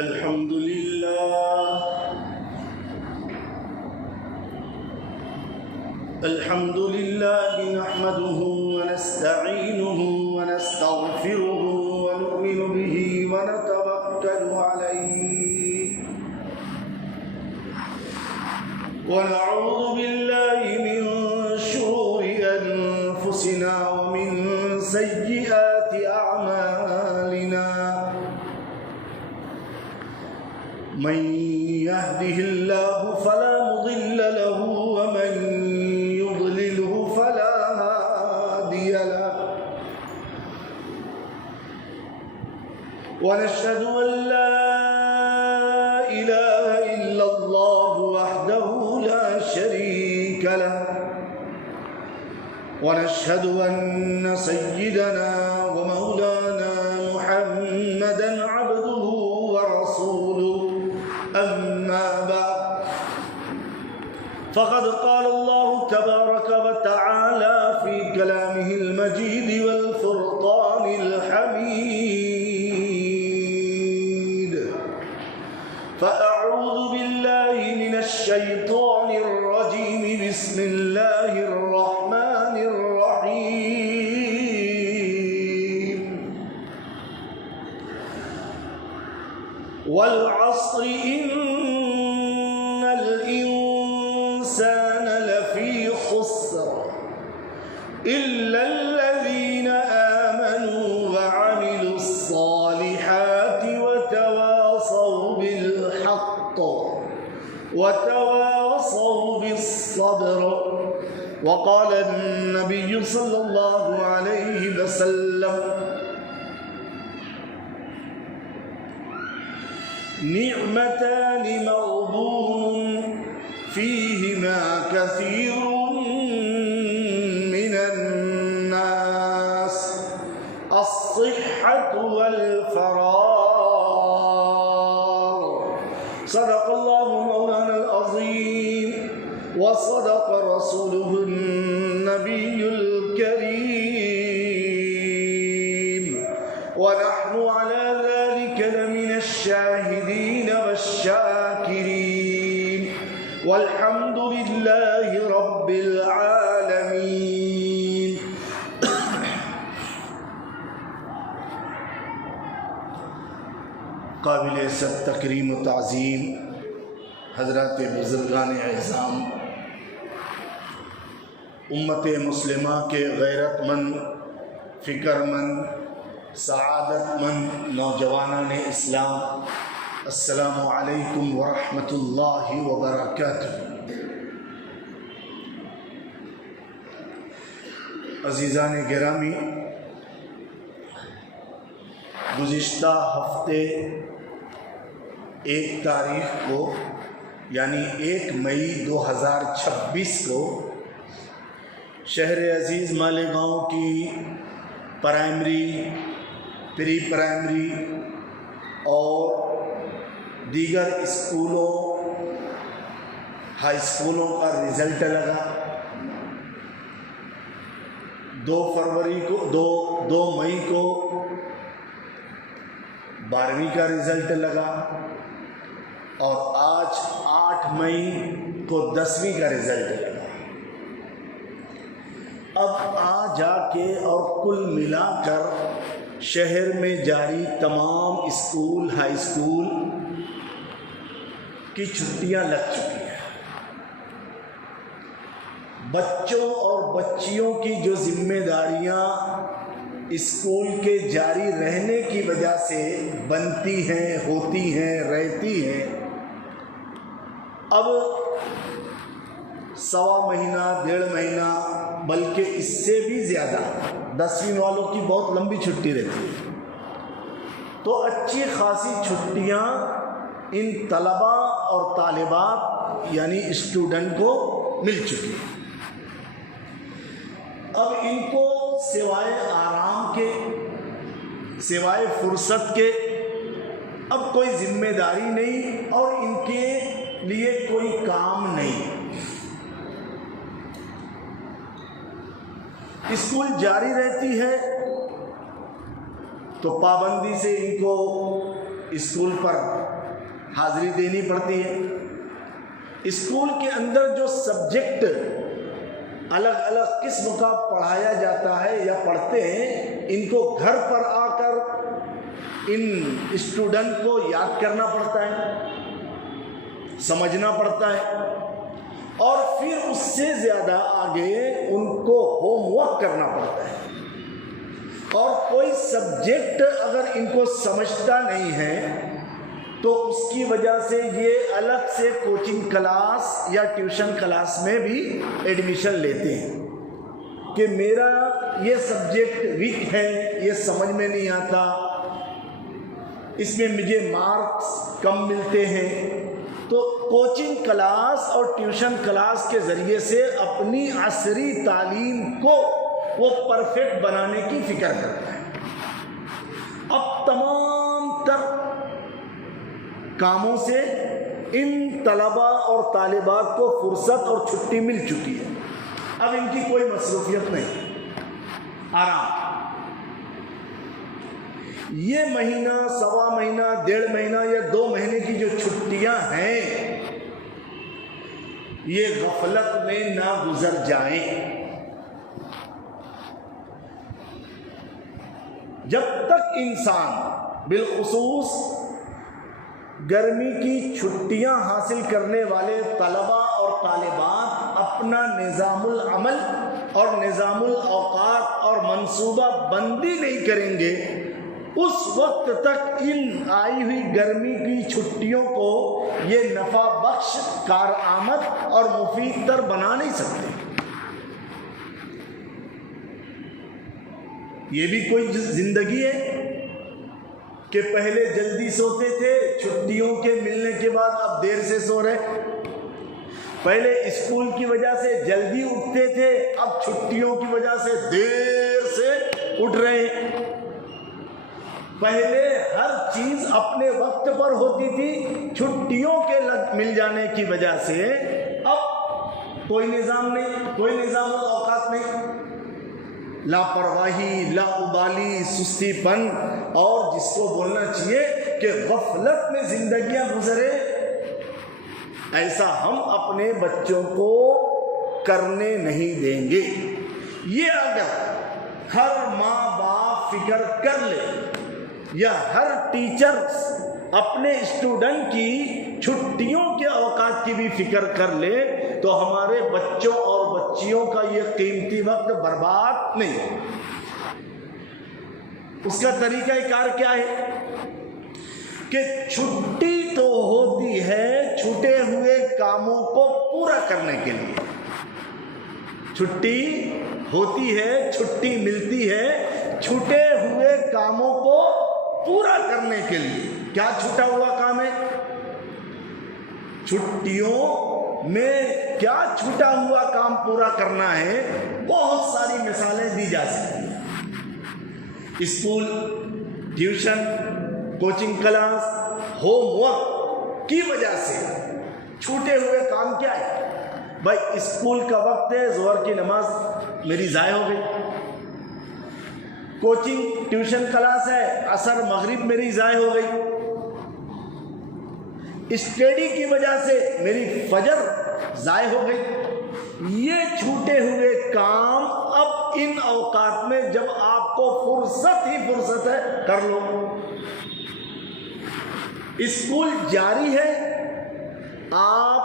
الحمد لله نحمده ونستعينه ونستغفره ونؤمن به ونتوكل عليه ونعوذ بالله من شرور أنفسنا ومن سيئات أعمالنا من يهده الله فلا مضل له ومن يضلله فلا هادي له ونشهد أن لا إله إلا الله وحده لا شريك له ونشهد أن سيدنا ومولانا محمدا عبده ورسوله أما بعد فقد قال الله تبارك وتعالى في كلامه المجيد والفرقان الحميد فأعوذ بالله من الشيطان الرجيم بسم الله الرحمن الرحيم والعصر إن الإنسان لفي خسر إلا الذين آمنوا وعملوا الصالحات وتواصوا بالحق وتواصوا بالصبر وقال النبي صلى الله عليه وسلم نعمتان مغبون فيهما كثير من الناس الصحة والفراغ صدق الله مولانا العظيم وصدق رسوله النبي الكريم ونحن على ذلك لمن الشاهدين والشاكرين والحمد لله رب العالمين قابل عزت تکریم و تعظیم حضرات بزرگان اعظام، امت مسلمہ کے غیرت مند، فکر مند، سعادت مند نوجوانان اسلام، السلام علیکم ورحمۃ اللہ وبرکاتہ۔ عزیزان گرامی، گزشتہ ہفتے 1 تاریخ کو یعنی 1 مئی 2026 کو شہر عزیز مالیگاؤں کی پرائمری، پری پرائمری اور دیگر اسکولوں، ہائی اسکولوں کا رزلٹ لگا۔ 2 مئی کو 12ویں کا رزلٹ لگا اور آج 8 مئی کو 10ویں کا رزلٹ لگا۔ اب آ جا کے اور کل ملا کر شہر میں جاری تمام اسکول، ہائی اسکول کی چھٹیاں لگ چکی ہیں۔ بچوں اور بچیوں کی جو ذمہ داریاں اسکول کے جاری رہنے کی وجہ سے بنتی ہیں، ہوتی ہیں، رہتی ہیں، اب 1.25 مہینہ، 1.5 مہینہ بلکہ اس سے بھی زیادہ 10ویں والوں کی بہت لمبی چھٹی رہتی ہے، تو اچھی خاصی چھٹیاں ان طلباء اور طالبات یعنی اسٹوڈنٹ کو مل چکی ہیں۔ اب ان کو سوائے آرام کے، سوائے فرصت کے اب کوئی ذمہ داری نہیں اور ان کے لیے کوئی کام نہیں۔ اسکول جاری رہتی ہے تو پابندی سے ان کو اسکول پر حاضری دینی پڑتی ہے. اسکول کے اندر جو سبجیکٹ الگ الگ قسم کا پڑھایا جاتا ہے یا پڑھتے ہیں، ان کو گھر پر آ کر ان اسٹوڈنٹ کو یاد کرنا پڑتا ہے، سمجھنا پڑتا ہے، اور پھر اس سے زیادہ آگے ان کو ہوم ورک کرنا پڑتا ہے. اور کوئی سبجیکٹ اگر ان کو سمجھتا نہیں ہے تو اس کی وجہ سے یہ الگ سے کوچنگ کلاس یا ٹیوشن کلاس میں بھی ایڈمیشن لیتے ہیں کہ میرا یہ سبجیکٹ ویک ہے، یہ سمجھ میں نہیں آتا، اس میں مجھے مارکس کم ملتے ہیں. تو کوچنگ کلاس اور ٹیوشن کلاس کے ذریعے سے اپنی عصری تعلیم کو وہ پرفیکٹ بنانے کی فکر کرتا ہے. اب تمام تر کاموں سے ان طلباء اور طالبات کو فرصت اور چھٹی مل چکی ہے. اب ان کی کوئی مصروفیت نہیں، آرام. یہ مہینہ، سوا مہینہ، 1.5 مہینہ یا 2 مہینے کی جو چھٹیاں ہیں، یہ غفلت میں نہ گزر جائیں. جب تک انسان بالخصوص گرمی کی چھٹیاں حاصل کرنے والے طلباء اور طالبات اپنا نظام العمل اور نظام الاوقات اور منصوبہ بندی نہیں کریں گے، اس وقت تک ان آئی ہوئی گرمی کی چھٹیوں کو یہ نفع بخش، کارآمد اور مفید تر بنا نہیں سکتے. یہ بھی کوئی زندگی ہے کہ پہلے جلدی سوتے تھے، چھٹیوں کے ملنے کے بعد اب دیر سے سو رہے. پہلے اسکول کی وجہ سے جلدی اٹھتے تھے، اب چھٹیوں کی وجہ سے دیر سے اٹھ رہے. پہلے ہر چیز اپنے وقت پر ہوتی تھی، چھٹیوں کے مل جانے کی وجہ سے اب کوئی نظام نہیں، کوئی نظام الاوقات نہیں. لاپرواہی، لاابالی، سستی پن، اور جس کو بولنا چاہیے کہ غفلت میں زندگیاں گزرے، ایسا ہم اپنے بچوں کو کرنے نہیں دیں گے. یہ اگر ہر ماں باپ فکر کر لے یا ہر ٹیچر اپنے اسٹوڈنٹ کی چھٹیوں کے اوقات کی بھی فکر کر لے تو ہمارے بچوں اور بچیوں کا یہ قیمتی وقت برباد نہیں. اس کا طریقہ کار کیا ہے کہ چھٹی تو ہوتی ہے چھوٹے ہوئے کاموں کو پورا کرنے کے لیے. چھٹی ہوتی ہے، چھٹی ملتی ہے چھوٹے ہوئے کاموں کو پورا کرنے کے لیے. کیا چھوٹا ہوا کام ہے؟ چھٹیوں میں کیا چھوٹا ہوا کام پورا کرنا ہے؟ بہت ساری مثالیں دی جا سکتی ہیں. School, tuition, coaching class, home work کی وجہ سے چھوٹے ہوئے کام کیا ہے؟ بھائی اسکول کا وقت ہے، ظہر کی نماز میری ضائع ہو گئی. کوچنگ ٹیوشن کلاس ہے، عصر مغرب میری ضائع ہو گئی. اسٹڈی کی وجہ سے میری فجر ضائع ہو گئی. یہ چھوٹے ہوئے کام اب ان اوقات میں جب آپ کو فرصت ہی فرصت ہے کر لو. اسکول جاری ہے، آپ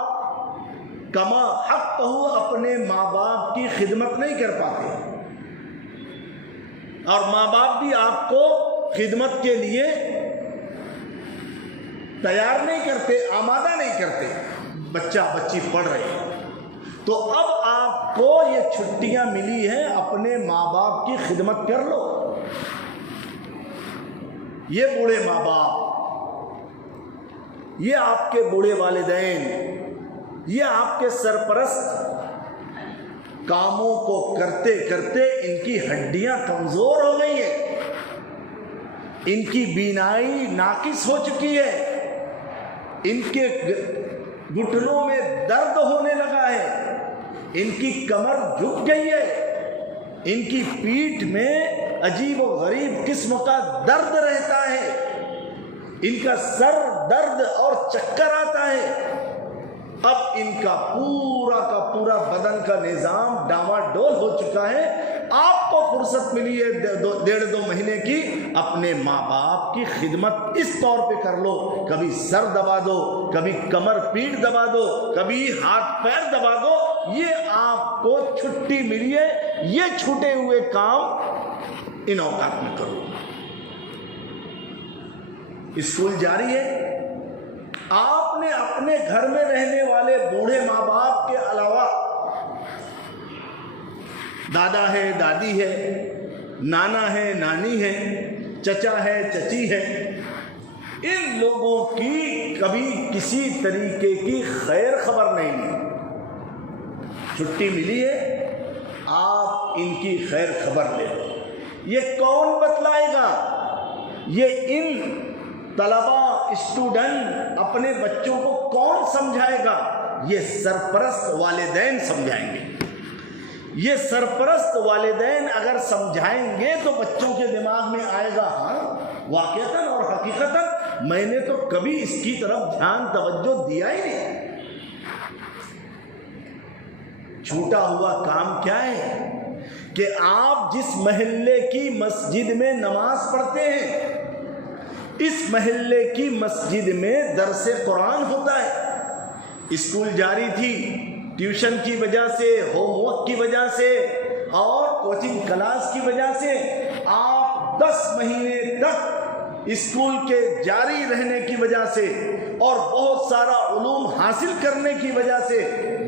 کما حق ہو اپنے ماں باپ کی خدمت نہیں کر پاتے، اور ماں باپ بھی آپ کو خدمت کے لیے تیار نہیں کرتے، آمادہ نہیں کرتے. بچہ بچی پڑھ رہے ہیں تو اب آپ کو یہ چھٹیاں ملی ہیں، اپنے ماں باپ کی خدمت کر لو. یہ بوڑھے ماں باپ، یہ آپ کے بوڑھے والدین، یہ آپ کے سرپرست کاموں کو کرتے کرتے ان کی ہڈیاں کمزور ہو گئی ہیں، ان کی بینائی ناقص ہو چکی ہے، ان کے گھٹنوں میں درد ہونے لگا ہے، ان کی کمر جھک گئی ہے، ان کی پیٹھ میں عجیب و غریب قسم کا درد رہتا ہے. ان کا سر درد اور چکر آتا ہے، اب ان کا پورا بدن کا نظام ڈاواڈول ہو چکا ہے۔ آپ کو فرصت ملی ہے 1.5-2 مہینے کی، اپنے ماں باپ کی خدمت اس طور پہ کر لو، کبھی سر دبا دو، کبھی کمر پیٹھ دبا دو، کبھی ہاتھ پیر دبا دو، یہ آپ کو چھٹی ملی ہے، یہ چھوٹے ہوئے کام ان اوقات میں کرو۔ اسکول جاری ہے، آپ نے اپنے گھر میں رہنے والے بوڑھے ماں باپ کے علاوہ دادا ہے، دادی ہے، نانا ہے، نانی ہے، چچا ہے، چچی ہے، ان لوگوں کی کبھی کسی طریقے کی خیر خبر نہیں لی۔ چھٹی ملی ہے، آپ ان کی خیر خبر لے لو۔ یہ کون بتلائے گا؟ یہ ان طلباء اسٹوڈنٹ اپنے بچوں کو کون سمجھائے گا؟ یہ سرپرست والدین سمجھائیں گے۔ یہ سرپرست والدین اگر سمجھائیں گے تو بچوں کے دماغ میں آئے گا، ہاں واقعتاً اور حقیقتاً میں نے تو کبھی اس کی طرف دھیان توجہ دیا ہی نہیں۔ چھوٹا ہوا کام کیا ہے کہ آپ جس محلے کی مسجد میں نماز پڑھتے ہیں، اس محلے کی مسجد میں درس قرآن ہوتا ہے۔ اسکول جاری تھی، ٹیوشن کی وجہ سے، ہوم ورک کی وجہ سے اور کوچنگ کلاس کی وجہ سے آپ 10 مہینے تک اسکول کے جاری رہنے کی وجہ سے اور بہت سارا علوم حاصل کرنے کی وجہ سے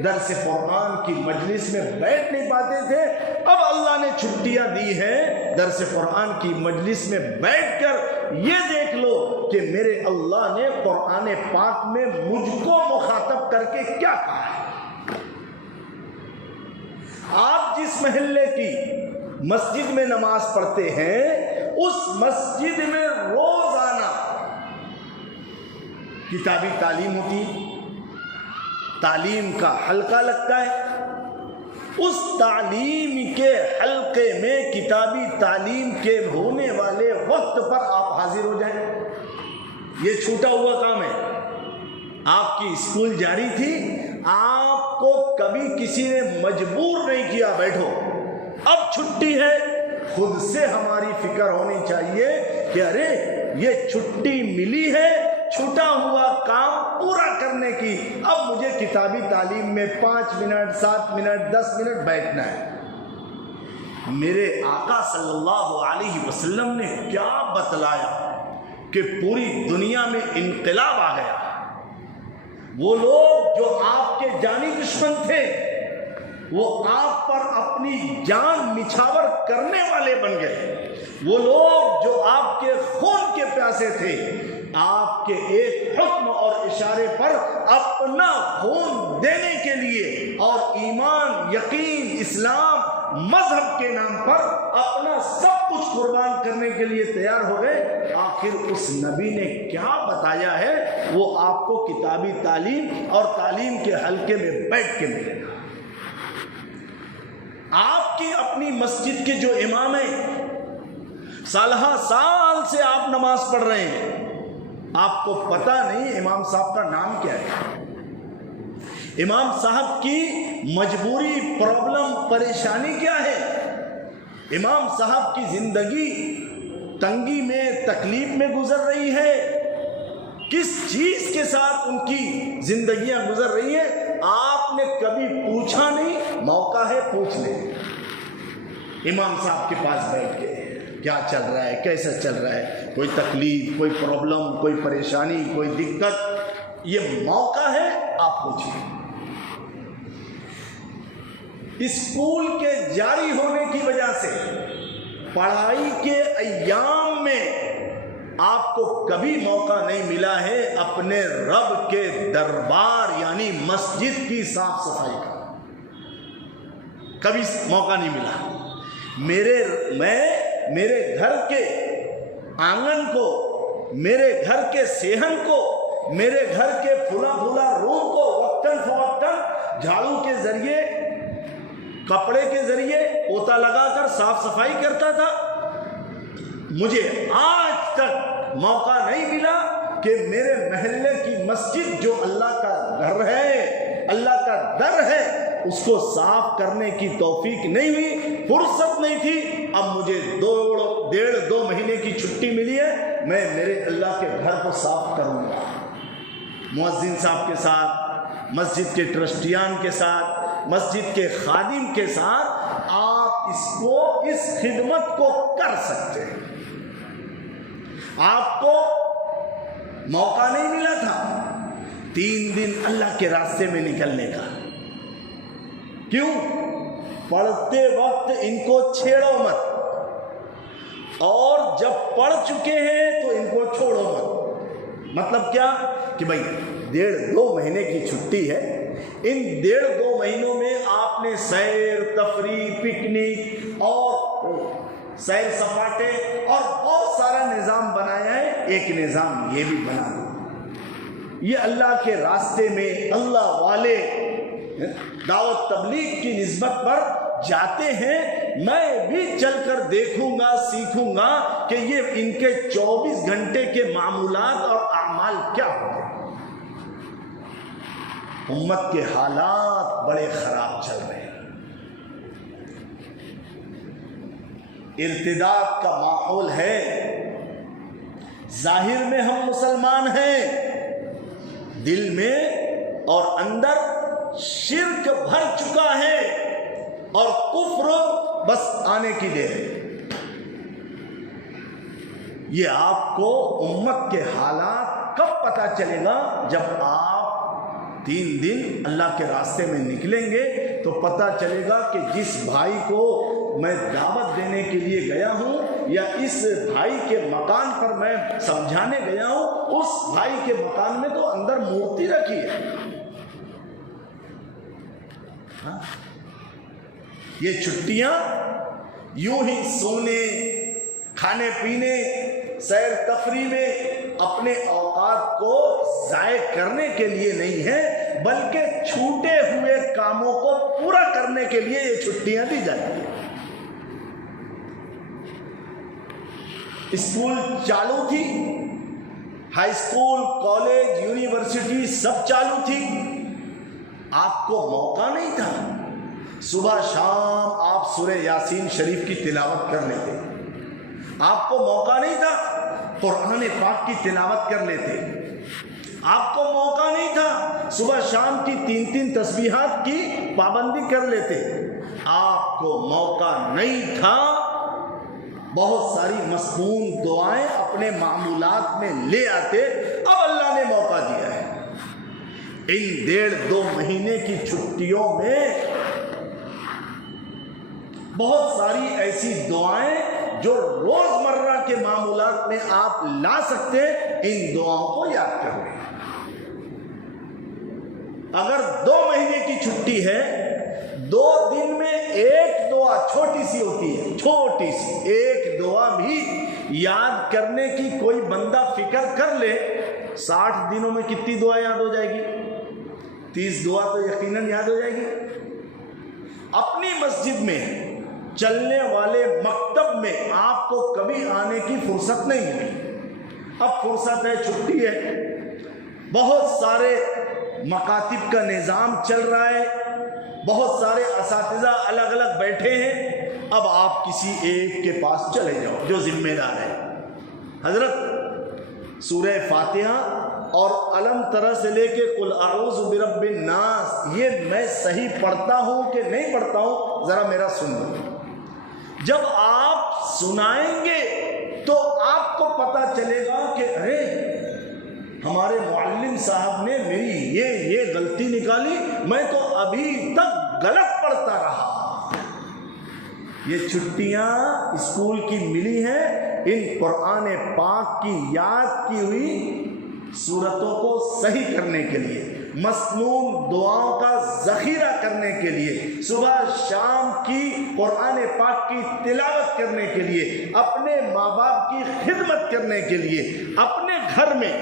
درس قرآن کی مجلس میں بیٹھ نہیں پاتے تھے۔ اب اللہ نے چھٹیاں دی ہیں، درس قرآن کی مجلس میں بیٹھ کر یہ دیکھ لو کہ میرے اللہ نے قرآن پاک میں مجھ کو مخاطب کر کے کیا کہا ہے۔ آپ جس محلے کی مسجد میں نماز پڑھتے ہیں، اس مسجد میں روزانہ کتابی تعلیم ہوتی ہے، تعلیم کا حلقہ لگتا ہے۔ اس تعلیم کے حلقے میں کتابی تعلیم کے ہونے والے وقت پر آپ حاضر ہو جائیں۔ یہ چھوٹا ہوا کام ہے۔ آپ کی اسکول جاری تھی، آپ کو کبھی کسی نے مجبور نہیں کیا بیٹھو، اب چھٹی ہے۔ خود سے ہماری فکر ہونی چاہیے کہ ارے یہ چھٹی ملی ہے، چھوٹا ہوا کام پورا کرنے کی، اب مجھے کتابی تعلیم میں 5 منٹ 7 منٹ 10 منٹ بیٹھنا ہے۔ میرے آقا صلی اللہ علیہ وسلم نے کیا بتلایا کہ پوری دنیا میں انقلاب آ گیا۔ وہ لوگ جو آپ کے جانی دشمن تھے، وہ آپ پر اپنی جان نچھاور کرنے والے بن گئے۔ وہ لوگ جو آپ کے خون کے پیاسے تھے، آپ کے ایک حکم اور اشارے پر اپنا خون دینے کے لیے اور ایمان، یقین، اسلام، مذہب کے نام پر اپنا سب کچھ قربان کرنے کے لیے تیار ہو گئے۔ آخر اس نبی نے کیا بتایا ہے؟ وہ آپ کو کتابی تعلیم اور تعلیم کے حلقے میں بیٹھ کے ملے گا۔ آپ کی اپنی مسجد کے جو امام ہیں، سالہ سال سے آپ نماز پڑھ رہے ہیں، آپ کو پتہ نہیں امام صاحب کا نام کیا ہے، امام صاحب کی مجبوری، پرابلم، پریشانی کیا ہے، امام صاحب کی زندگی تنگی میں، تکلیف میں گزر رہی ہے، کس چیز کے ساتھ ان کی زندگیاں گزر رہی ہیں، آپ نے کبھی پوچھا نہیں؟ موقع ہے پوچھ لیں امام صاحب کے پاس بیٹھ کے، کیا چل رہا ہے، کیسا چل رہا ہے، کوئی تکلیف، کوئی پرابلم، کوئی پریشانی، کوئی دقت، یہ موقع ہے، آپ پوچھیں۔ اسکول کے جاری ہونے کی وجہ سے پڑھائی کے ایام میں آپ کو کبھی موقع نہیں ملا ہے اپنے رب کے دربار یعنی مسجد کی صاف صفائی کا، کبھی موقع نہیں ملا۔ میرے گھر کے آنگن کو، میرے گھر کے صحن کو، میرے گھر کے پھولا روم کو وقتاً فوقتاً جھاڑو کے ذریعے، کپڑے کے ذریعے پوتا لگا کر صاف صفائی کرتا تھا۔ مجھے آج تک موقع نہیں ملا کہ میرے محلے کی مسجد جو اللہ کا گھر ہے، اللہ کا در ہے، اس کو صاف کرنے کی توفیق نہیں ہوئی، فرصت نہیں تھی۔ اب مجھے 1.5-2 مہینے کی چھٹی ملی ہے، میں میرے اللہ کے گھر کو صاف کروں گا۔ مؤذن صاحب کے ساتھ، مسجد کے ٹرسٹیان کے ساتھ، مسجد کے خادم کے ساتھ آپ اس خدمت کو کر سکتے ہیں۔ آپ کو موقع نہیں ملا تھا 3 دن اللہ کے راستے میں نکلنے کا، کیوں؟ پڑھتے وقت ان کو چھیڑو مت، اور جب پڑھ چکے ہیں تو ان کو چھوڑو مت۔ مطلب کیا کہ بھائی 1.5-2 مہینے کی چھٹی ہے، ان 1.5-2 مہینوں میں آپ نے سیر تفریح، پکنک اور سیر سپاٹے اور بہت سارا نظام بنایا ہے، ایک نظام یہ بھی بنا دو۔ یہ اللہ کے راستے میں اللہ والے دعوت تبلیغ کی نسبت پر جاتے ہیں، میں بھی چل کر دیکھوں گا، سیکھوں گا کہ یہ ان کے 24 گھنٹے کے معمولات اور اعمال کیا ہوتے ہیں۔ امت کے حالات بڑے خراب چل رہے ہیں، ارتداد کا ماحول ہے، ظاہر میں ہم مسلمان ہیں، دل میں اور اندر شرک بھر چکا ہے اور کفر بس آنے کی دیر ہے۔ یہ آپ کو امت کے حالات کب پتہ چلے گا؟ جب آپ 3 دن اللہ کے راستے میں نکلیں گے تو پتہ چلے گا کہ جس بھائی کو میں دعوت دینے کے لیے گیا ہوں یا اس بھائی کے مکان پر میں سمجھانے گیا ہوں، اس بھائی کے مکان میں تو اندر مورتی رکھی ہے۔ یہ چھٹیاں یوں ہی سونے، کھانے پینے، سیر تفریح میں اپنے اوقات کو ضائع کرنے کے لیے نہیں ہے، بلکہ چھوٹے ہوئے کاموں کو پورا کرنے کے لیے یہ چھٹیاں دی جاتی ہیں۔ اسکول چالو تھی، ہائی اسکول، کالج، یونیورسٹی سب چالو تھی، آپ کو موقع نہیں تھا۔ صبح شام آپ سورہ یاسین شریف کی تلاوت کر لیتے، آپ کو موقع نہیں تھا قرآن پاک کی تلاوت کر لیتے، آپ کو موقع نہیں تھا صبح شام کی 3 تسبیحات کی پابندی کر لیتے، آپ کو موقع نہیں تھا بہت ساری مسنون دعائیں اپنے معمولات میں لے آتے۔ اب اللہ نے موقع دیا ہے، ان 1.5-2 مہینے کی چھٹیوں میں بہت ساری ایسی دعائیں جو روزمرہ کے معمولات میں آپ لا سکتے، ان دعاؤں کو یاد کریں۔ اگر 2 مہینے کی چھٹی ہے، 2 دن میں ایک دعا چھوٹی سی ہوتی ہے، چھوٹی سی ایک دعا بھی یاد کرنے کی کوئی بندہ فکر کر لے، 60 دنوں میں کتنی دعا یاد ہو جائے گی؟ 30 دعا تو یقیناً یاد ہو جائے گی۔ اپنی مسجد میں چلنے والے مکتب میں آپ کو کبھی آنے کی فرصت نہیں ملی، اب فرصت ہے، چھٹی ہے، بہت سارے مکاتب کا نظام چل رہا ہے، بہت سارے اساتذہ الگ الگ بیٹھے ہیں، اب آپ کسی ایک کے پاس چلے جاؤ جو ذمہ دار ہے۔ حضرت سورہ فاتحہ اور علم ترى سے لے کے قل اعوذ برب الناس یہ میں صحیح پڑھتا ہوں کہ نہیں پڑھتا ہوں، ذرا میرا سن لو۔ جب آپ سنائیں گے تو آپ کو پتہ چلے گا کہ ارے ہمارے معلم صاحب نے میری یہ غلطی نکالی، میں تو ابھی تک غلط پڑھتا رہا۔ یہ چھٹیاں اسکول کی ملی ہیں ان قرآن پاک کی یاد کی ہوئی صورتوں کو صحیح کرنے کے لیے، مسنون دعاؤں کا ذخیرہ کرنے کے لیے، صبح شام کی قرآن پاک کی تلاوت کرنے کے لیے، اپنے ماں باپ کی خدمت کرنے کے لیے، اپنے گھر میں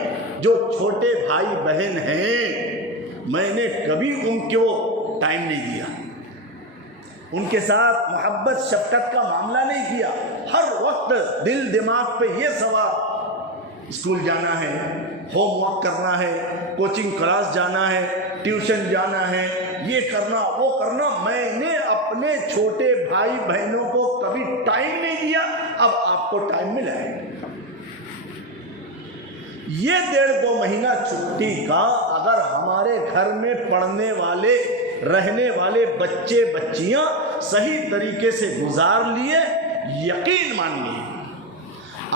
جو چھوٹے بھائی بہن ہیں میں نے کبھی ان کو ٹائم نہیں دیا، ان کے ساتھ محبت شفقت کا معاملہ نہیں کیا، ہر وقت دل دماغ پہ یہ سوال اسکول جانا ہے، ہوم ورک کرنا ہے، کوچنگ کلاس جانا ہے، ٹیوشن جانا ہے، یہ کرنا وہ کرنا. میں نے اپنے چھوٹے بھائی بہنوں کو کبھی ٹائم نہیں دیا، اب آپ کو ٹائم ملا ہے. یہ 1.5-2 مہینہ چھٹی کا اگر ہمارے گھر میں پڑھنے والے رہنے والے بچے بچیاں صحیح طریقے سے گزار لیے، یقین مانیے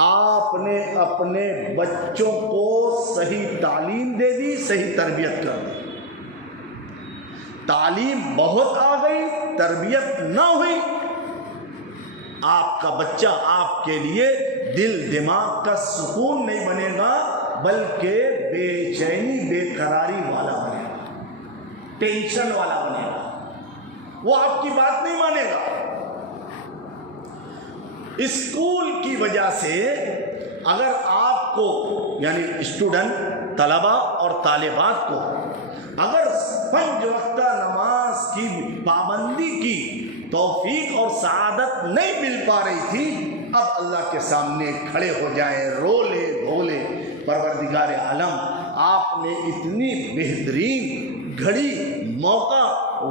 آپ نے اپنے بچوں کو صحیح تعلیم دے دی، صحیح تربیت کر دی. تعلیم بہت آ گئی، تربیت نہ ہوئی، آپ کا بچہ آپ کے لیے دل دماغ کا سکون نہیں بنے گا، بلکہ بے چینی بے قراری والا بنے گا، ٹینشن والا بنے گا، وہ آپ کی بات نہیں مانے گا. اسکول کی وجہ سے اگر آپ کو یعنی اسٹوڈنٹ طلبہ اور طالبات کو اگر 5 وقتہ نماز کی پابندی کی توفیق اور سعادت نہیں مل پا رہی تھی، اب اللہ کے سامنے کھڑے ہو جائیں، رولے دھولے، پروردگار عالم آپ نے اتنی بہترین گھڑی موقع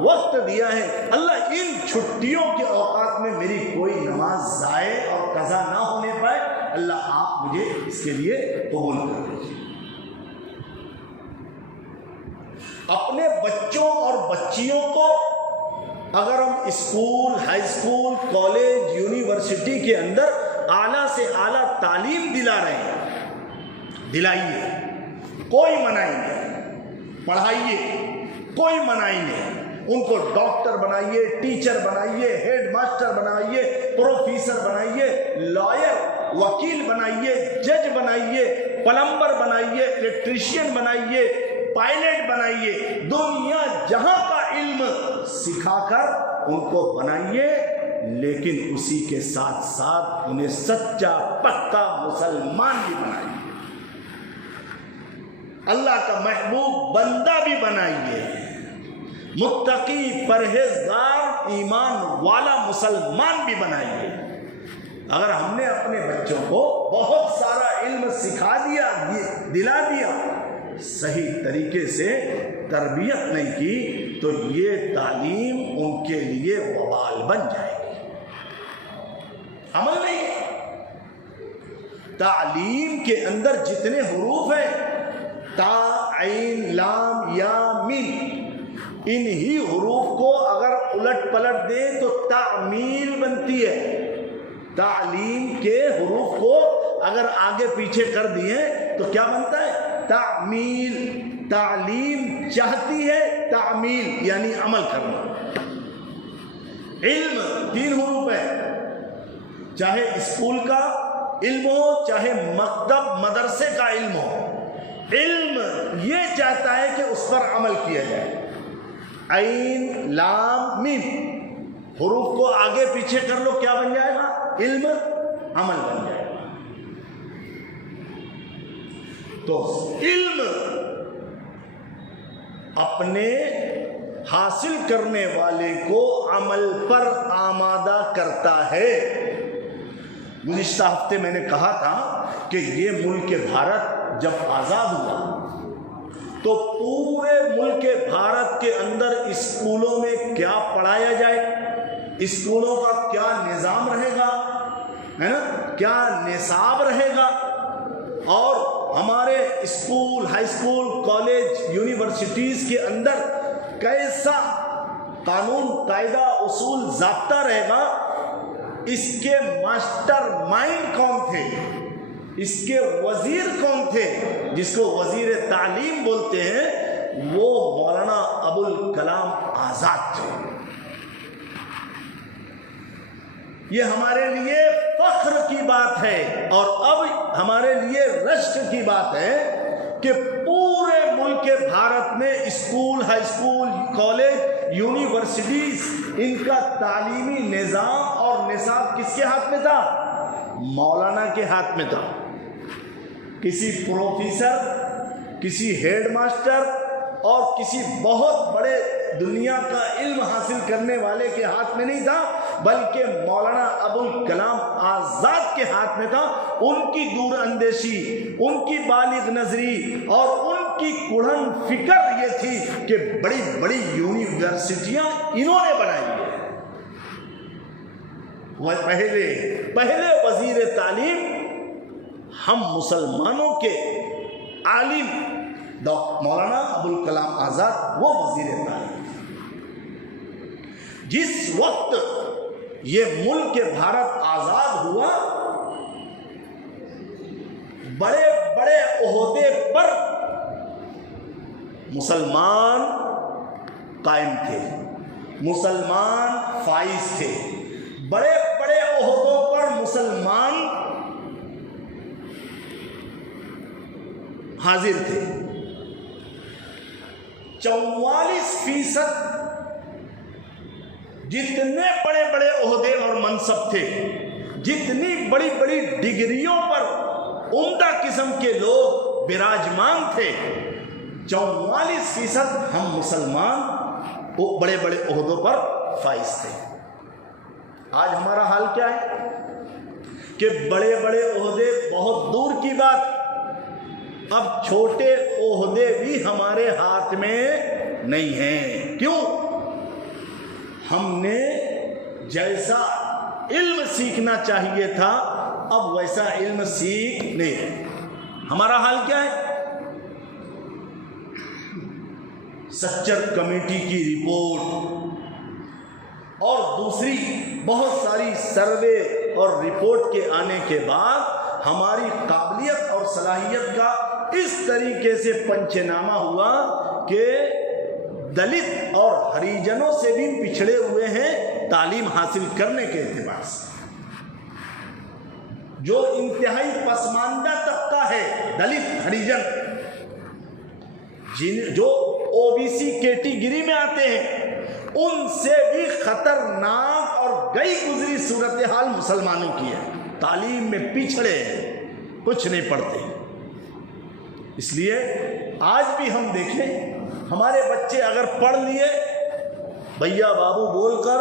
وقت دیا ہے، اللہ ان چھٹیوں کے اوقات میں میری کوئی نماز ضائع اور قضا نہ ہونے پائے، اللہ آپ مجھے اس کے لیے قبول کر دیجیے. اپنے بچوں اور بچیوں کو اگر ہم school, high school, college, university کے اندر اعلیٰ سے اعلیٰ تعلیم دلا رہے ہیں، دلائیے، کوئی منائی نہیں، پڑھائیے، کوئی منائی نہیں. ان کو ڈاکٹر بنائیے، ٹیچر بنائیے، ہیڈ ماسٹر بنائیے، پروفیسر بنائیے، لائر، وکیل بنائیے، جج بنائیے، پلمبر بنائیے، الیکٹریشین بنائیے، پائلٹ بنائیے، دنیا جہاں کا علم سکھا کر ان کو بنائیے، لیکن اسی کے ساتھ ساتھ انہیں سچا پکا مسلمان بھی بنائیے، اللہ کا محبوب بندہ بھی بنائیے، متقی پرہیزگار ایمان والا مسلمان بھی بنائیے. اگر ہم نے اپنے بچوں کو بہت سارا علم سکھا دیا، دلا دیا، صحیح طریقے سے تربیت نہیں کی، تو یہ تعلیم ان کے لیے وبال بن جائے گی. عمل نہیں. تعلیم کے اندر جتنے حروف ہیں، تا، عین، لام، یا، میم، انہی حروف کو اگر الٹ پلٹ دیں تو تعمیل بنتی ہے. تعلیم کے حروف کو اگر آگے پیچھے کر دیے تو کیا بنتا ہے؟ تعمیل. تعلیم چاہتی ہے تعمیل یعنی عمل کرنا. علم 3 حروف ہے، چاہے اسکول کا علم ہو، چاہے مکتب مدرسے کا علم ہو، علم یہ چاہتا ہے کہ اس پر عمل کیا جائے. عین، لام، میم، حروف کو آگے پیچھے کر لو، کیا بن جائے گا؟ علم، عمل بن جائے گا. تو علم اپنے حاصل کرنے والے کو عمل پر آمادہ کرتا ہے. گزشتہ ہفتے میں نے کہا تھا کہ یہ ملک بھارت جب آزاد ہوا تو پورے ملک بھارت کے اندر اسکولوں میں کیا پڑھایا جائے، اسکولوں کا کیا نظام رہے گا، ہے نا، کیا نصاب رہے گا، اور ہمارے school, high school, college, universities کے اندر کیسا قانون، قاعدہ، اصول، ضابطہ رہے گا. اس کے ماسٹر مائنڈ کون تھے، اس کے وزیر کون تھے، جس کو وزیر تعلیم بولتے ہیں، وہ مولانا ابوالکلام آزاد تھے. یہ ہمارے لیے فخر کی بات ہے، اور اب ہمارے لیے رشک کی بات ہے کہ پورے ملک بھارت میں school, high school, college, universities, ان کا تعلیمی نظام اور نصاب کس کے ہاتھ میں تھا؟ مولانا کے ہاتھ میں تھا. کسی پروفیسر، کسی ہیڈ ماسٹر اور کسی بہت بڑے دنیا کا علم حاصل کرنے والے کے ہاتھ میں نہیں تھا، بلکہ مولانا ابوالکلام آزاد کے ہاتھ ہاتھ میں تھا، ان کی دور اندیشی، ان کی بالغ نظری اور ان کی کڑھن فکر یہ تھی کہ بڑی بڑی یونیورسٹیاں انہوں نے بنائی ہیں۔ وہ پہلے وزیر تعلیم ہم مسلمانوں کے عالم مولانا ابوالکلام آزاد، وہ وزیر تعلیم۔ جس وقت یہ ملک بھارت آزاد ہوا، بڑے بڑے عہدے پر مسلمان قائم تھے، مسلمان فائز تھے، بڑے بڑے عہدوں پر مسلمان حاضر تھے۔ 44% جتنے بڑے بڑے عہدے اور منصب تھے، جتنی بڑی بڑی ڈگریوں پر عمدہ قسم کے لوگ براجمان تھے، 44% ہم مسلمان وہ بڑے بڑے عہدوں پر فائز تھے۔ آج ہمارا حال کیا ہے کہ بڑے بڑے عہدے بہت دور کی بات، اب چھوٹے عہدے بھی ہمارے ہاتھ میں نہیں ہیں۔ کیوں؟ ہم نے جیسا علم سیکھنا چاہیے تھا اب ویسا علم سیکھ نہیں۔ ہمارا حال کیا ہے؟ سچر کمیٹی کی رپورٹ اور دوسری بہت ساری سروے اور رپورٹ کے آنے کے بعد ہماری قابلیت اور صلاحیت کا اس طریقے سے پنچنامہ ہوا کہ دلت اور ہریجنوں سے بھی پچھڑے ہوئے ہیں تعلیم حاصل کرنے کے اعتبار سے۔ جو انتہائی پسماندہ طبقہ ہے دلت ہریجن، جو OBC کیٹیگری میں آتے ہیں، ان سے بھی خطرناک اور گئی گزری صورتحال مسلمانوں کی ہے۔ تعلیم میں پچھڑے ہیں، کچھ نہیں پڑھتے۔ اس لیے آج بھی ہم دیکھیں، ہمارے بچے اگر پڑھ لیے بھیا بابو بول کر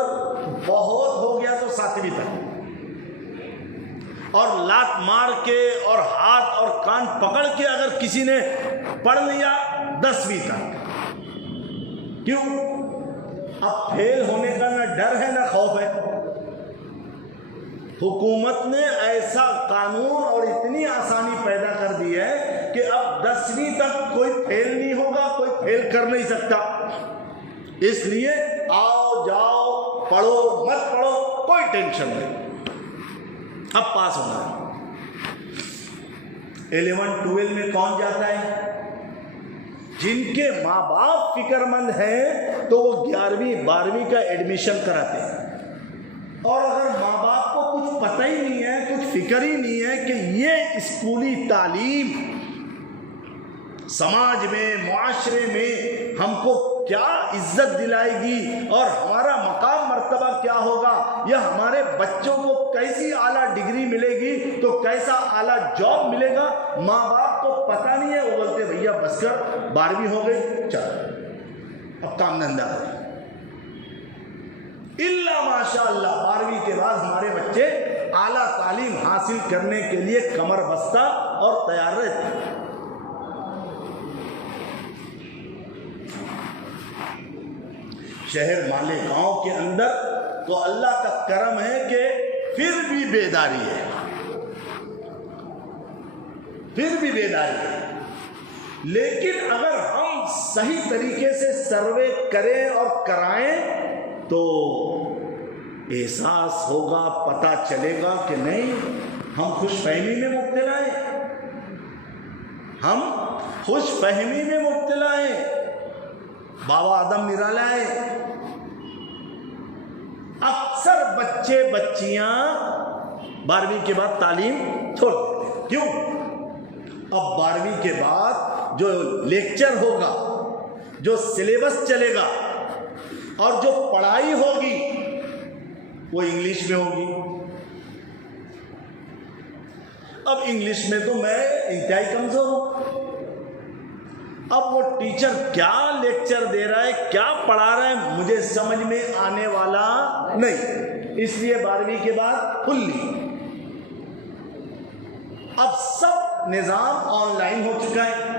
بہت ہو گیا تو 7ویں تک، اور لات مار کے اور ہاتھ اور کان پکڑ کے اگر کسی نے پڑھ لیا 10ویں تک۔ کیوں؟ اب فیل ہونے کا نہ ڈر ہے نہ خوف ہے۔ حکومت نے ایسا قانون اور اتنی آسانی پیدا کر دی ہے کہ اب 10ویں تک کوئی فیل نہیں ہوگا، کوئی فیل کر نہیں سکتا۔ اس لیے آؤ جاؤ پڑھو مت پڑھو کوئی ٹینشن نہیں، اب پاس ہونا ہے۔ 11 12 میں کون جاتا ہے؟ جن کے ماں باپ فکر مند ہیں تو وہ 11ویں 12ویں کا ایڈمیشن کراتے ہیں، اور اگر ماں باپ کو کچھ پتہ ہی نہیں ہے، کچھ فکر ہی نہیں ہے کہ یہ اسکولی تعلیم سماج میں، معاشرے میں ہم کو کیا عزت دلائے گی اور ہمارا مقام مرتبہ کیا ہوگا، یا ہمارے بچوں کو کیسی اعلیٰ ڈگری ملے گی تو کیسا اعلیٰ جاب ملے گا، ماں باپ کو پتہ نہیں ہے۔ وہ بولتے بھیا بس کر 12ویں ہو گئی، چل اب کام دھندا کر۔ اللہ ماشاء اللہ 12ویں کے بعد ہمارے بچے اعلیٰ تعلیم حاصل کرنے کے لیے کمر بستہ اور تیار رہتے ہیں۔ شہر مالیگاؤں کے اندر تو اللہ کا کرم ہے کہ پھر بھی بیداری ہے، پھر بھی بیداری ہے، لیکن اگر ہم صحیح طریقے سے سروے کریں اور کرائیں تو احساس ہوگا، پتہ چلے گا کہ نہیں ہم خوش فہمی میں مبتلا ہیں، ہم خوش فہمی میں مبتلا ہیں۔ بابا آدم نرالا ہے۔ اکثر بچے بچیاں 12ویں کے بعد تعلیم چھوڑ دیتے ہیں۔ کیوں؟ اب 12ویں کے بعد جو لیکچر ہوگا، جو سلیبس چلے گا اور جو پڑھائی ہوگی وہ انگلش میں ہوگی۔ اب انگلش میں تو میں انتہائی کمزور ہوں، اب وہ ٹیچر کیا لیکچر دے رہا ہے، کیا پڑھا رہا ہے، مجھے سمجھ میں آنے والا نہیں۔ اس لیے 12ویں کے بعد کھلی اب سب نظام آن لائن ہو چکا ہے.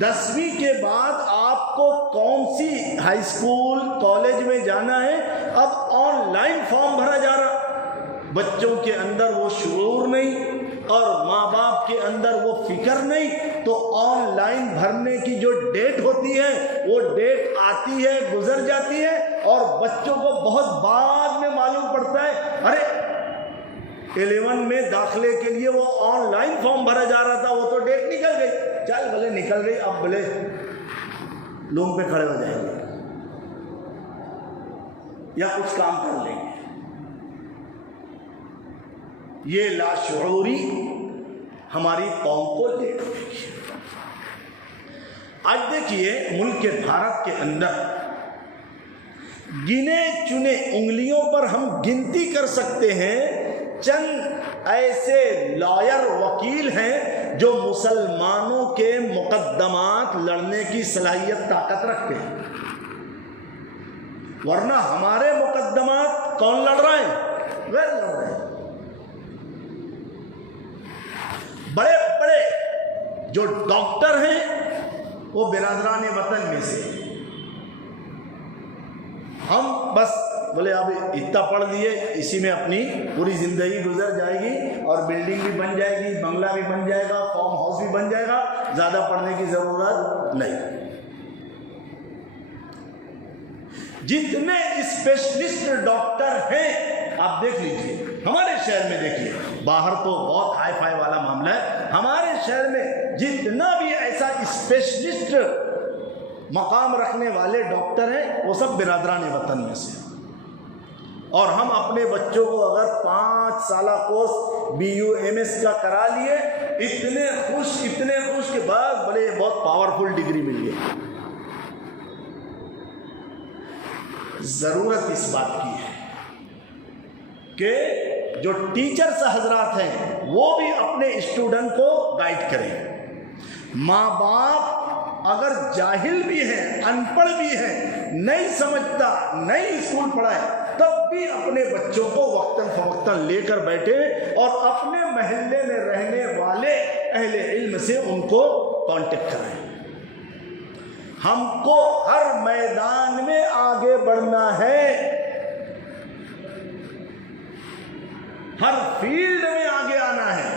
10ویں کے بعد آپ کو کون سی ہائی اسکول کالج میں جانا ہے اب آن لائن فارم بھرا جا رہا. بچوں کے اندر وہ شعور نہیں اور ماں باپ کے اندر وہ فکر نہیں، تو آن لائن بھرنے کی جو ڈیٹ ہوتی ہے وہ ڈیٹ آتی ہے گزر جاتی ہے اور بچوں کو بہت بعد میں معلوم پڑتا ہے ارے 11 میں داخلے کے لیے وہ آن لائن فارم بھرا جا رہا تھا، وہ تو ڈیٹ نکل گئی. چل بھلے نکل گئی، اب بھلے لوم پہ کھڑے ہو جائیں گے یا کچھ کام کر لیں گے. یہ لاشعوری ہماری قوم کو لے گی. آج دیکھیے ملک بھارت کے اندر گنے چنے انگلیوں پر ہم گنتی کر سکتے ہیں چند ایسے لائر وکیل ہیں جو مسلمانوں کے مقدمات لڑنے کی صلاحیت طاقت رکھتے ہیں، ورنہ ہمارے مقدمات کون لڑ رہے ہیں؟ وہ لڑ رہے ہیں. بڑے بڑے جو ڈاکٹر ہیں وہ برادران وطن میں سے، ہم بس بولے اب اتنا پڑھ لیے اسی میں اپنی پوری زندگی گزر جائے گی اور بلڈنگ بھی بن جائے گی، بنگلہ بھی بن جائے گا، فارم ہاؤس بھی بن جائے گا، زیادہ پڑھنے کی ضرورت نہیں. جتنے اسپیشلسٹ ڈاکٹر ہیں آپ دیکھ لیجئے، ہمارے شہر میں دیکھیے، باہر تو بہت ہائی فائی والا معاملہ ہے، ہمارے شہر میں جتنا بھی ایسا اسپیشلسٹ مقام رکھنے والے ڈاکٹر ہیں وہ سب برادران وطن میں سے. اور ہم اپنے بچوں کو اگر 5 سالہ کورس BUMS کا کرا لیے، اتنے خوش کے بعد بڑے بہت پاورفل ڈگری مل گئی. ضرورت اس بات کی ہے کہ جو ٹیچرز حضرات ہیں وہ بھی اپنے اسٹوڈنٹ کو گائیڈ کریں. ماں باپ اگر جاہل بھی ہیں، ان پڑھ بھی ہیں، نہیں سمجھتا، نہیں اسکول پڑھائے، تب بھی اپنے بچوں کو وقتاً فوقتاً لے کر بیٹھے اور اپنے محلے میں رہنے والے اہل علم سے ان کو کانٹیکٹ کرائیں. ہم کو ہر میدان میں آگے بڑھنا ہے، ہر فیلڈ میں آگے آنا ہے.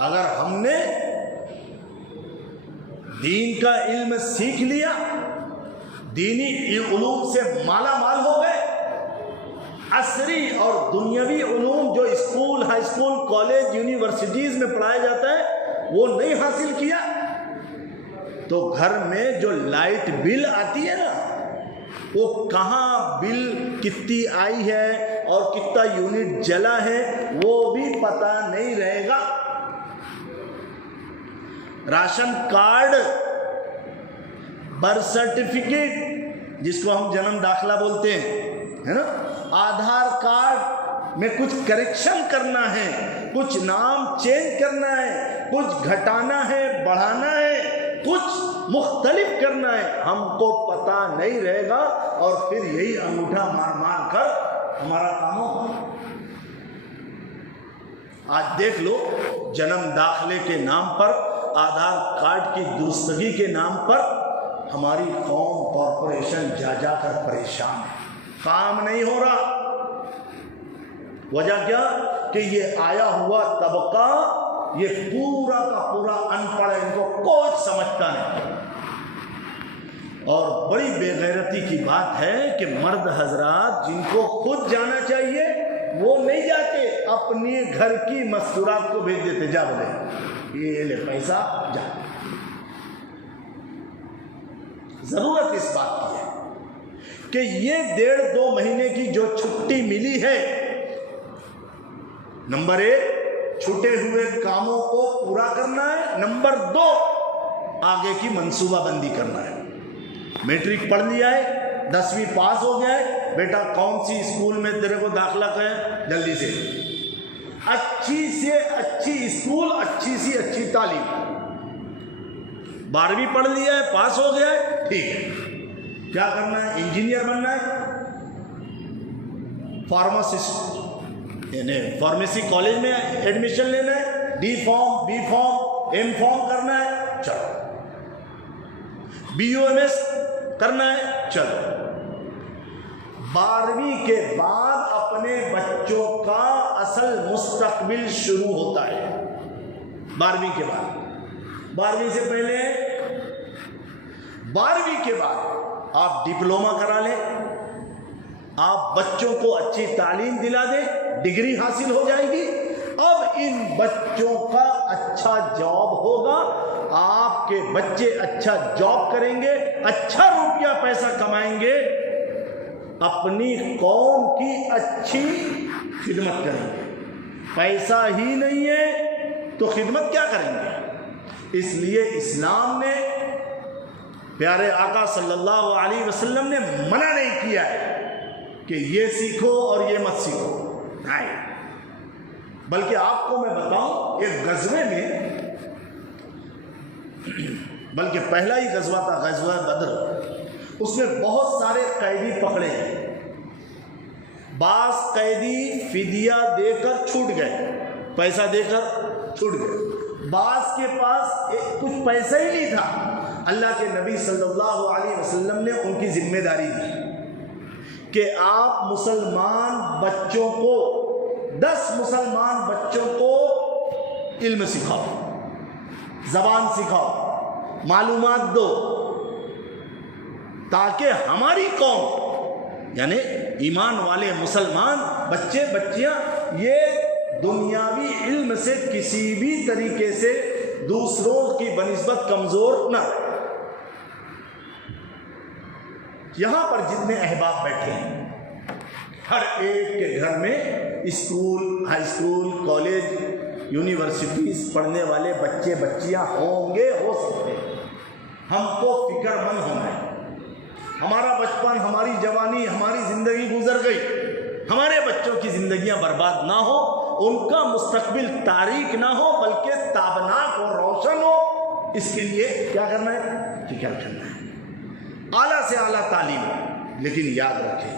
اگر ہم نے دین کا علم سیکھ لیا، دینی علوم سے مالا مال ہو گئے، عصری اور دنیاوی علوم جو school, high school, college, universities میں پڑھایا جاتا ہے وہ نہیں حاصل کیا، تو گھر میں جو لائٹ بل آتی ہے نا، وہ کہاں بل کتنی آئی ہے اور کتنا یونٹ جلا ہے وہ بھی پتہ نہیں رہے گا. راشن کارڈ، برتھ سرٹیفکیٹ جس کو ہم جنم داخلہ بولتے ہیں، ہے نا، آدھار کارڈ میں کچھ کریکشن کرنا ہے، کچھ نام چینج کرنا ہے، کچھ گھٹانا ہے، بڑھانا ہے، کچھ مختلف کرنا ہے، ہم کو پتہ نہیں رہے گا اور پھر یہی انگوٹھا مار مار کر ہمارا کام ہوگا. آج دیکھ لو، جنم داخلے کے نام پر، آدھار کارڈ کی درستگی کے نام پر ہماری قوم، کارپوریشن جا جا کر پریشان ہے، کام نہیں ہو رہا. وجہ کیا؟ کہ یہ آیا ہوا طبقہ یہ پورا کا پورا ان پڑھ ہے، ان کو کچھ سمجھتا نہیں. اور بڑی بے غیرتی کی بات ہے کہ مرد حضرات جن کو خود جانا چاہیے وہ نہیں جاتے، اپنی گھر کی مستورات کو بھیج دیتے، جا بولے یہ لے پیسہ جا. ضرورت اس بات کی ہے کہ یہ 1.5-2 مہینے کی جو چھٹی ملی ہے، نمبر 1 چھوٹے ہوئے کاموں کو پورا کرنا ہے، نمبر 2 آگے کی منصوبہ بندی کرنا ہے. میٹرک پڑھ لیا ہے، 10ویں پاس ہو گیا ہے، بیٹا کون سی اسکول میں تیرے کو داخلہ کریں، جلدی سے اچھی سے اچھی اسکول، اچھی سی اچھی تعلیم. 12ویں پڑھ لیا ہے، پاس ہو گیا ہے، ٹھیک ہے، کیا کرنا ہے؟ انجینئر بننا ہے، فارماسسٹ، یعنی فارمیسی کالج میں ایڈمیشن لینا ہے، D form, B form, M form کرنا ہے، چلو، BUMS کرنا ہے، چلو۔ 12ویں کے بعد اپنے بچوں کا اصل مستقبل شروع ہوتا ہے۔ 12ویں کے بعد، 12ویں سے پہلے 12ویں کے بعد آپ ڈپلومہ کرا لیں، آپ بچوں کو اچھی تعلیم دلا دیں، ڈگری حاصل ہو جائے گی۔ اب ان بچوں کا اچھا جاب ہوگا، آپ کے بچے اچھا جاب کریں گے، اچھا روپیہ پیسہ کمائیں گے، اپنی قوم کی اچھی خدمت کریں گے۔ پیسہ ہی نہیں ہے تو خدمت کیا کریں گے؟ اس لیے اسلام نے، پیارے آقا صلی اللہ علیہ وسلم نے منع نہیں کیا ہے کہ یہ سیکھو اور یہ مت سیکھو، نہیں، بلکہ آپ کو میں بتاؤں، ایک غزوے میں، بلکہ پہلا ہی غزوہ تھا غزوہ بدر، اس میں بہت سارے قیدی پکڑے گئے، بعض قیدی فدیہ دے کر چھوٹ گئے، پیسہ دے کر چھوٹ گئے، بعض کے پاس کچھ پیسہ ہی نہیں تھا۔ اللہ کے نبی صلی اللہ علیہ وسلم نے ان کی ذمہ داری دی کہ آپ مسلمان بچوں کو، 10 مسلمان بچوں کو علم سکھاؤ، زبان سکھاؤ، معلومات دو، تاکہ ہماری قوم، یعنی ایمان والے مسلمان بچے بچیاں، یہ دنیاوی علم سے کسی بھی طریقے سے دوسروں کی بنسبت کمزور نہ رہے۔ یہاں پر جتنے احباب بیٹھے ہیں، ہر ایک کے گھر میں school, high school, college, universities پڑھنے والے بچے بچیاں ہوں گے، ہو سکتے ہیں۔ ہم کو فکر مند ہونا ہے، ہمارا بچپن، ہماری جوانی، ہماری زندگی گزر گئی، ہمارے بچوں کی زندگیاں برباد نہ ہو، ان کا مستقبل تاریک نہ ہو بلکہ تابناک اور روشن ہو، اس کے لیے کیا کرنا ہے؟ فکر کرنا ہے۔ اعلیٰ سے اعلیٰ تعلیم، لیکن یاد رکھیں،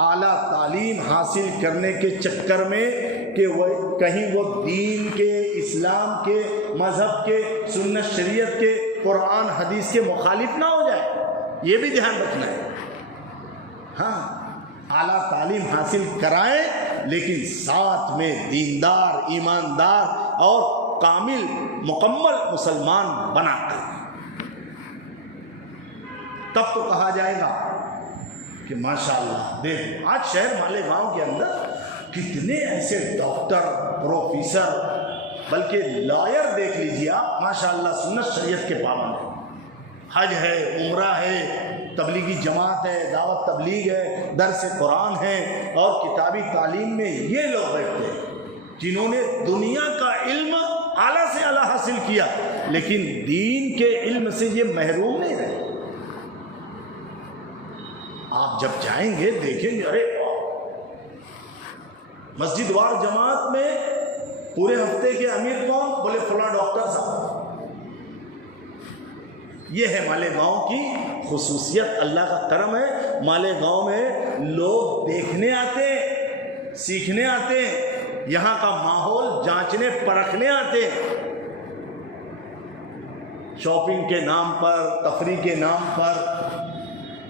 اعلیٰ تعلیم حاصل کرنے کے چکر میں کہ وہ کہیں وہ دین کے، اسلام کے، مذہب کے، سنت شریعت کے، قرآن حدیث کے مخالف نہ ہو جائے، یہ بھی دھیان رکھنا ہے۔ ہاں، اعلیٰ تعلیم حاصل کرائیں لیکن ساتھ میں دیندار، ایماندار اور کامل مکمل مسلمان بنا کر، تب تو کہا جائے گا کہ ماشاءاللہ دیکھ، آج شہر مالیگاؤں کے اندر کتنے ایسے ڈاکٹر، پروفیسر، بلکہ لائر دیکھ لیجیے آپ، ماشاءاللہ سنت شریعت کے پابند ہیں، حج ہے، عمرہ ہے، تبلیغی جماعت ہے، دعوت تبلیغ ہے، درس قرآن ہے، اور کتابی تعلیم میں یہ لوگ بیٹھتے ہیں جنہوں نے دنیا کا علم اعلیٰ سے اعلیٰ حاصل کیا لیکن دین کے علم سے یہ محروم نہیں رہے۔ آپ جب جائیں گے دیکھیں گے، ارے مسجد وار جماعت میں پورے ہفتے کے امیر کون؟ بولے فلاں ڈاکٹر صاحب۔ یہ ہے مالیگاؤں کی خصوصیت، اللہ کا کرم ہے۔ مالیگاؤں میں لوگ دیکھنے آتے ہیں، سیکھنے آتے ہیں، یہاں کا ماحول جانچنے پرکھنے آتے ہیں، شاپنگ کے نام پر، تفریح کے نام پر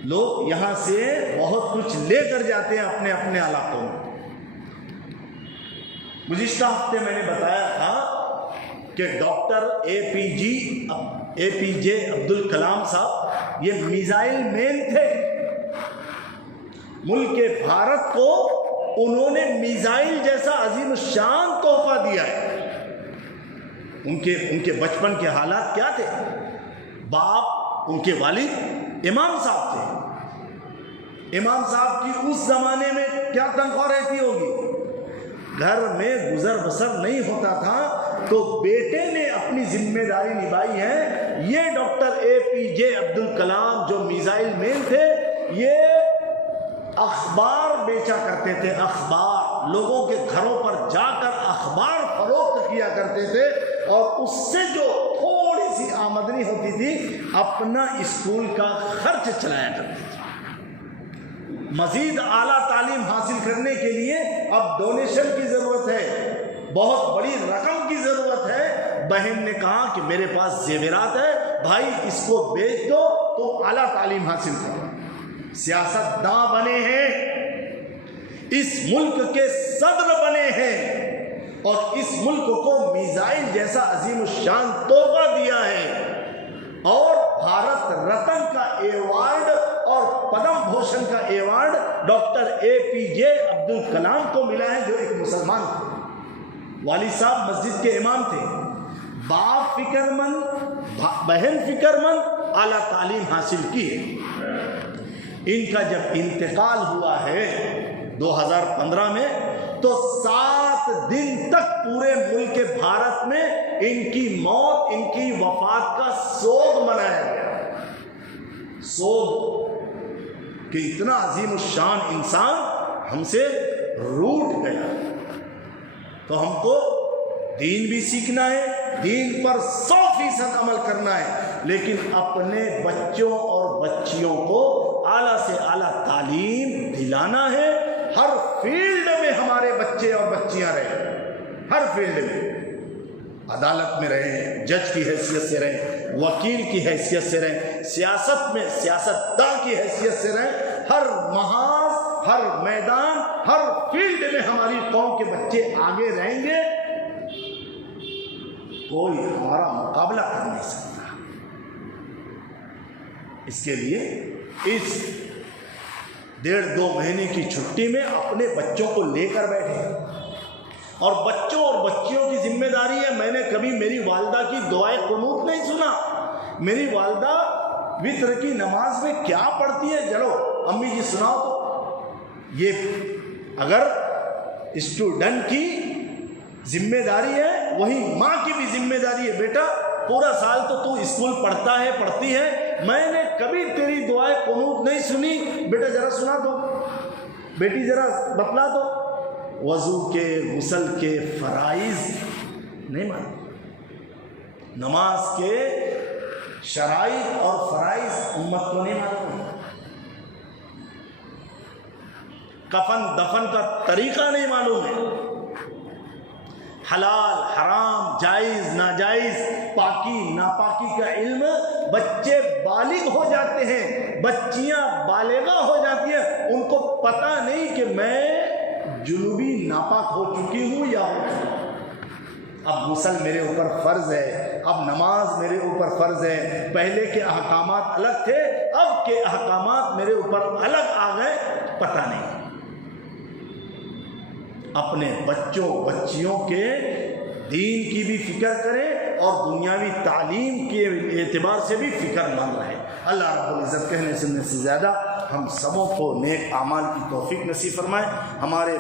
لوگ یہاں سے بہت کچھ لے کر جاتے ہیں اپنے اپنے علاقوں میں۔ گزشتہ ہفتے میں نے بتایا تھا کہ ڈاکٹر اے پی جے عبد الکلام صاحب یہ میزائل مین تھے، ملک بھارت کو انہوں نے میزائل جیسا عظیم الشان تحفہ دیا ہے۔ ان کے بچپن کے حالات کیا تھے؟ باپ، ان کے والد امام صاحب تھے۔ امام صاحب کی اس زمانے میں کیا تنخواہ رہتی ہوگی؟ گھر میں گزر بسر نہیں ہوتا تھا تو بیٹے نے اپنی ذمہ داری نبھائی ہے۔ یہ ڈاکٹر اے پی جے عبد الکلام جو میزائل مین تھے، یہ اخبار بیچا کرتے تھے، اخبار، لوگوں کے گھروں پر جا کر اخبار فروخت کیا کرتے تھے، اور اس سے جو تھوڑی سی آمدنی ہوتی تھی اپنا اسکول کا خرچ چلایا کرتے تھے۔ مزید اعلیٰ تعلیم حاصل کرنے کے لیے اب ڈونیشن کی ضرورت ہے، بہت بڑی رقم کی ضرورت ہے۔ بہن نے کہا کہ میرے پاس زیورات ہے بھائی، اس کو بیچ دو تو اعلیٰ تعلیم حاصل کرو۔ سیاست داں بنے ہیں، اس ملک کے صدر بنے ہیں، اور اس ملک کو میزائل جیسا عظیم الشان تحفہ دیا ہے، اور بھارت رتن کا ایوارڈ اور پدم بھوشن کا award doctor APJ Abdul Kalam کو ملا ہے، جو ایک مسلمان تھے، والد صاحب مسجد کے امام تھے، باپ فکر مند، بہن فکر مند، اعلیٰ تعلیم حاصل کی ہے۔ ان کا جب انتقال ہوا ہے 2015 میں، تو 7 دن تک پورے ملک بھارت میں ان کی موت، ان کی وفات کا سوگ منایا گیا۔ سوگ کہ اتنا عظیم الشان انسان ہم سے روٹ گیا۔ تو ہم کو دین بھی سیکھنا ہے، دین پر 100% عمل کرنا ہے، لیکن اپنے بچوں اور بچیوں کو اعلیٰ سے اعلیٰ تعلیم دلانا ہے۔ ہر فیلڈ میں ہمارے بچے اور بچیاں رہیں، ہر فیلڈ میں، عدالت میں رہیں، جج کی حیثیت سے رہیں، وکیل کی حیثیت سے رہیں، سیاست میں سیاستداں کی حیثیت سے رہیں، ہر محاذ، ہر میدان، ہر فیلڈ میں ہماری قوم کے بچے آگے رہیں گے، کوئی ہمارا مقابلہ کر نہیں سکتا۔ اس کے لیے اس 1.5-2 مہینے کی چھٹی میں اپنے بچوں کو لے کر بیٹھے، اور بچوں اور بچیوں کی ذمہ داری ہے۔ میں نے کبھی میری والدہ کی دعائے قنوت نہیں سنا۔ میری والدہ وتر کی نماز میں کیا پڑھتی ہے، چلو امی جی سناؤ تو۔ یہ اگر اسٹوڈنٹ کی ذمہ داری ہے، وہی ماں کی بھی ذمہ داری ہے، بیٹا پورا سال تو اسکول پڑھتا ہے، پڑھتی ہے، میں نے کبھی تیری دعائیں قنوت نہیں سنی، بیٹا ذرا سنا دو، بیٹی ذرا بتلا دو۔ وضو کے، غسل کے فرائض نہیں مانتے، نماز کے شرائط اور فرائض امت کو نہیں مانتے، کفن دفن کا طریقہ نہیں معلوم ہے، حلال حرام، جائز ناجائز، پاکی ناپاکی کا علم بچے بالغ ہو جاتے ہیں، بچیاں بالغہ ہو جاتی ہیں، ان کو پتہ نہیں کہ میں جنوبی ناپاک ہو چکی ہوں یا ہو چکی ہوں۔ اب غسل میرے اوپر فرض ہے، اب نماز میرے اوپر فرض ہے، پہلے کے احکامات الگ تھے، اب کے احکامات میرے اوپر الگ آ گئے، پتہ نہیں۔ اپنے بچوں بچیوں کے دین کی بھی فکر کریں اور دنیاوی تعلیم کے اعتبار سے بھی فکر مند رہے۔ اللہ رب العزت کہنے سننے سے زیادہ ہم سبوں کو نیک اعمال کی توفیق نصیب فرمائے۔ ہمارے